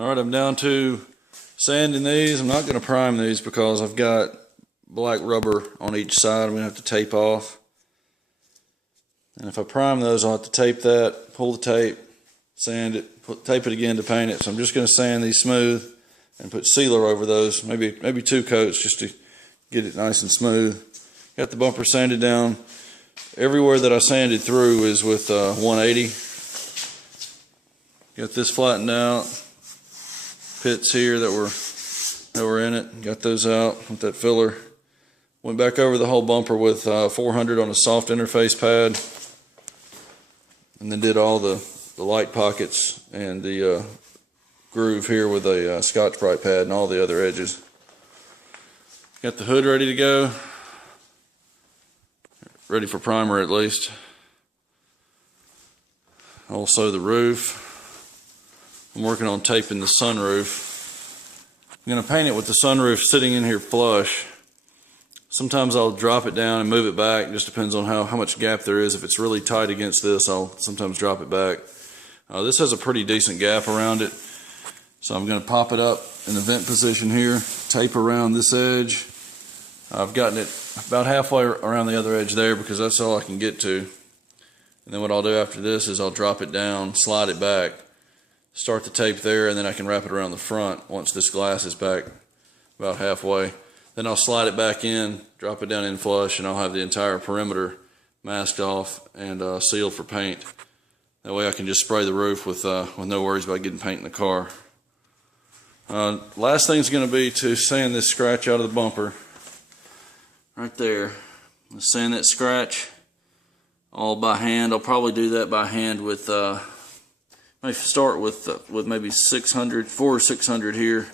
Alright, I'm down to sanding these. I'm not going to prime these because I've got black rubber on each side I'm going to have to tape off. And if I prime those, I'll have to tape that, pull the tape, sand it, tape it again to paint it. So I'm just going to sand these smooth and put sealer over those, maybe 2 coats just to get it nice and smooth. Got the bumper sanded down. Everywhere that I sanded through is with 180. Got this flattened out. Pits here that were in it. Got those out with that filler. Went back over the whole bumper with 400 on a soft interface pad. And then did all the light pockets and the groove here with a Scotch-Brite pad and all the other edges. Got the hood ready to go. Ready for primer at least. Also the roof. I'm working on taping the sunroof. I'm going to paint it with the sunroof sitting in here flush. Sometimes I'll drop it down and move it back. It just depends on how much gap there is. If it's really tight against this, I'll sometimes drop it back. This has a pretty decent gap around it. So I'm going to pop it up in the vent position here, tape around this edge. I've gotten it about halfway around the other edge there because that's all I can get to. And then what I'll do after this is I'll drop it down, slide it back, start the tape there, and then I can wrap it around the front once this glass is back about halfway. Then I'll slide it back in, drop it down in flush, and I'll have the entire perimeter masked off and sealed for paint. That way I can just spray the roof with no worries about getting paint in the car. Last thing's going to be to sand this scratch out of the bumper. Right there. Let's sand that scratch all by hand. I'll probably do that by hand with maybe start with maybe 600, 400 or 600 here,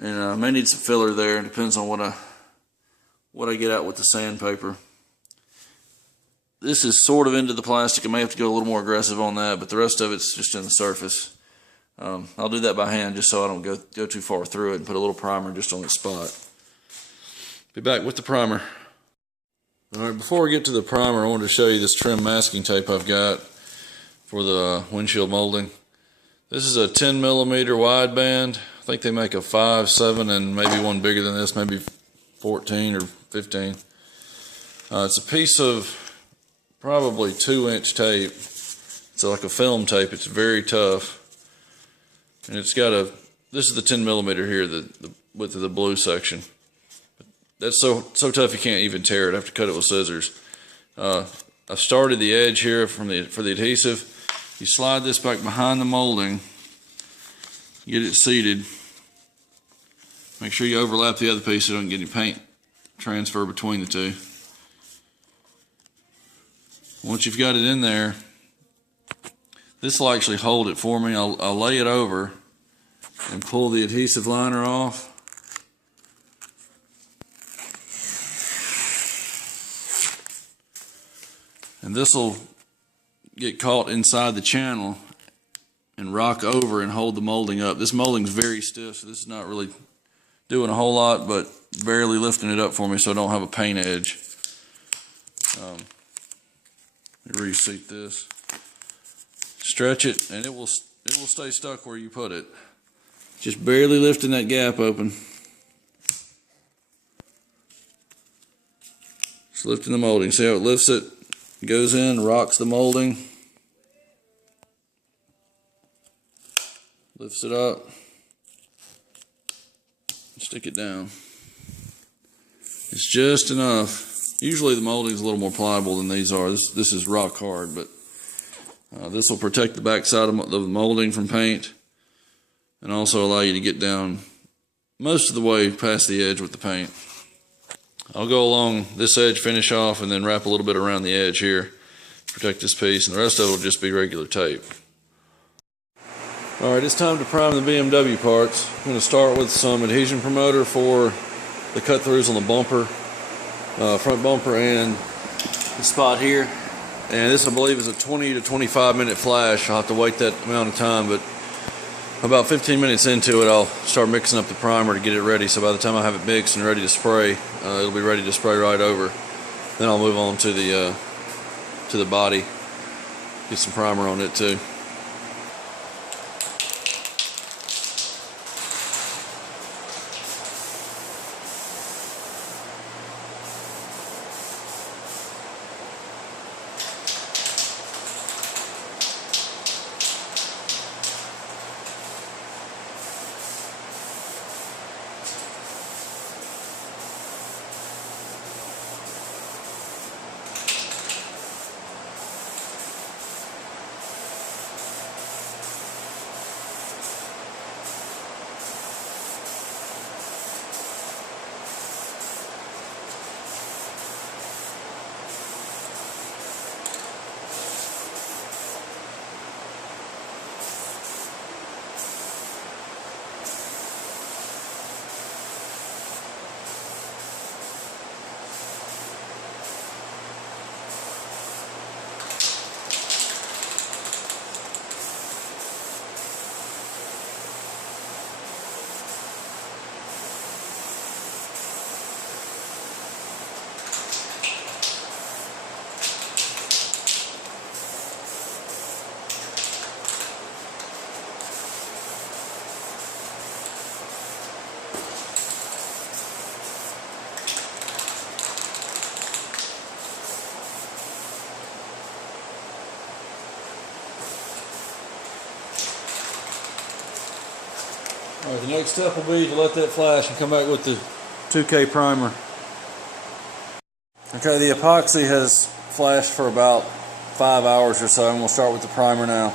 and I may need some filler there. It depends on what I get out with the sandpaper. This is sort of into the plastic. I may have to go a little more aggressive on that, but the rest of it's just in the surface. I'll do that by hand just so I don't go too far through it, and put a little primer just on the spot. Be back with the primer. Alright, before we get to the primer, I wanted to show you this trim masking tape I've got for the windshield molding. This is a 10mm wideband. I think they make a 5, 7, and maybe one bigger than this, maybe 14 or 15. It's a piece of probably 2-inch tape. It's like a film tape. It's very tough. And it's got this is the 10mm here, the width of the blue section. That's so tough you can't even tear it. I have to cut it with scissors. I've started the edge here for the adhesive. You slide this back behind the molding, get it seated. Make sure you overlap the other piece so you don't get any paint transfer between the two. Once you've got it in there, this will actually hold it for me. I'll lay it over and pull the adhesive liner off. And this will get caught inside the channel and rock over and hold the molding up. This molding's very stiff, so this is not really doing a whole lot, but barely lifting it up for me so I don't have a paint edge. Reseat this. Stretch it, and it will stay stuck where you put it. Just barely lifting that gap open. Just lifting the molding. See how it lifts it? Goes in, rocks the molding, lifts it up, stick it down. It's just enough. Usually the molding is a little more pliable than these are. This is rock hard, but this will protect the back side of the molding from paint and also allow you to get down most of the way past the edge with the paint. I'll go along this edge, finish off, and then wrap a little bit around the edge here, protect this piece, and the rest of it will just be regular tape. Alright, it's time to prime the BMW parts. I'm going to start with some adhesion promoter for the cut-throughs on the bumper, front bumper, and the spot here. And this, I believe, is a 20 to 25 minute flash. I'll have to wait that amount of time, but about 15 minutes into it, I'll start mixing up the primer to get it ready. So by the time I have it mixed and ready to spray, it'll be ready to spray right over. Then I'll move on to the body, get some primer on it too. Alright, the next step will be to let that flash and come back with the 2K primer. Okay, the epoxy has flashed for about 5 hours or so. I'm going to start with the primer now.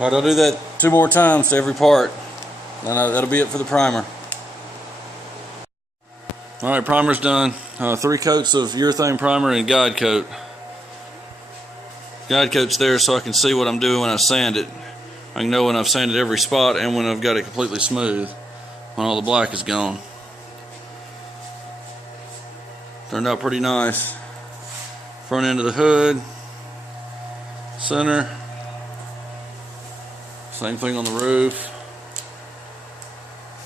Alright, I'll do that 2 more times to every part. And that'll be it for the primer. Alright, primer's done. 3 coats of urethane primer and guide coat. Guide coat's there so I can see what I'm doing when I sand it. I can know when I've sanded every spot and when I've got it completely smooth, when all the black is gone. Turned out pretty nice. Front end of the hood, center, same thing on the roof.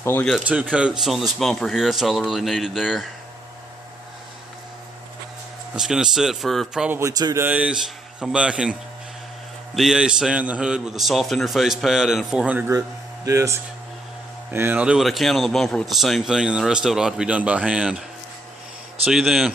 I've only got 2 coats on this bumper here, that's all I really needed there. It's going to sit for probably 2 days. Come back and DA sand the hood with a soft interface pad and a 400 grit disc, and I'll do what I can on the bumper with the same thing, and the rest of it will have to be done by hand. See you then.